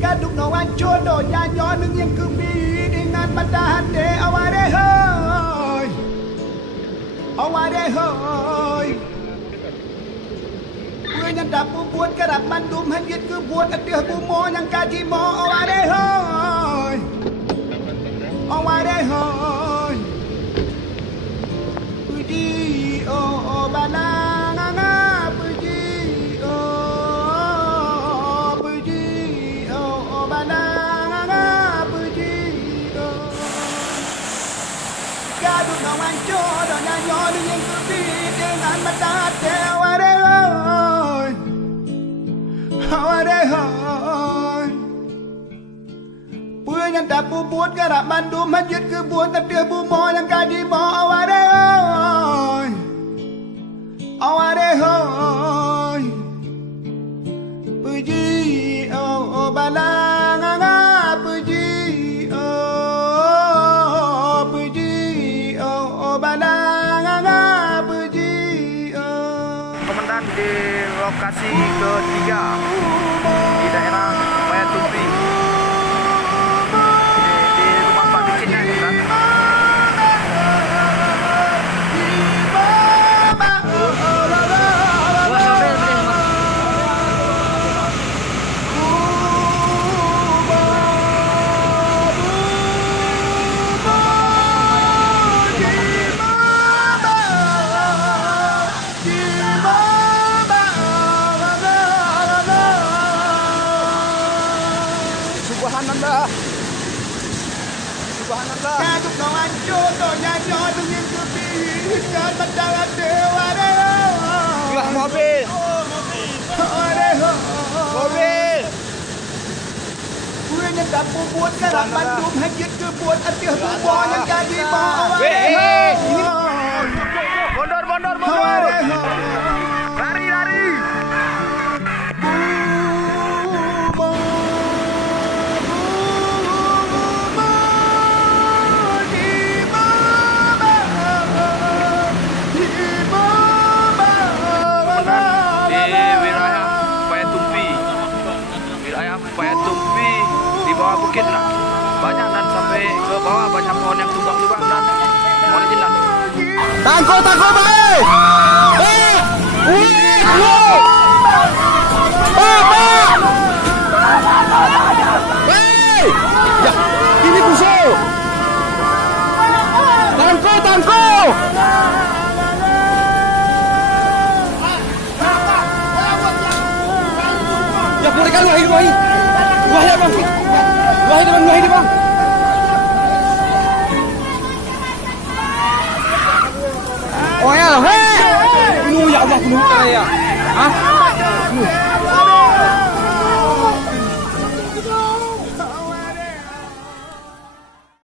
Kadung nawan jodoh nyanyo neng yang kebi dengan mata hati aware hoy aware hoy Gue yang dapu buat kerap mandum hanyut ke buat adeh bumo yang kaji mo aware hoy aware hoy Puji oh banang anga puji Kadung nawan jodoh nyanyo yang kebi dengan mata hati aware hoy aware hoy Punya dapu buat kerap mandum hanyut ke buat adeh bumo yang kaji mo aware hoy aware hoy Puji oh banang anga puji Komandan di lokasi ketiga di daerah Bayatumpi di rumah Pak Bikinnya kan? Subhanallah Subhanallah Kadung nawan jodoh nyanyo dengan kebi dengan mata hati aware hoy Mobil aware hoy mobil Gue yang dapu buat kerap mandum hanyut ke buat adeh bumo yang kaji mo aware hoy Mondor lari Tumpi di bawah bukit nah. Banyak dan sampai ke bawah banyak pohon yang tumbang juga dan mohon izin dan Tangko baik. Ya, ini busuk. Tangko. Ya, boleh kan wahai. Wahai bang. Oh ya, hei. Ya Allah, penuh ya. Hah?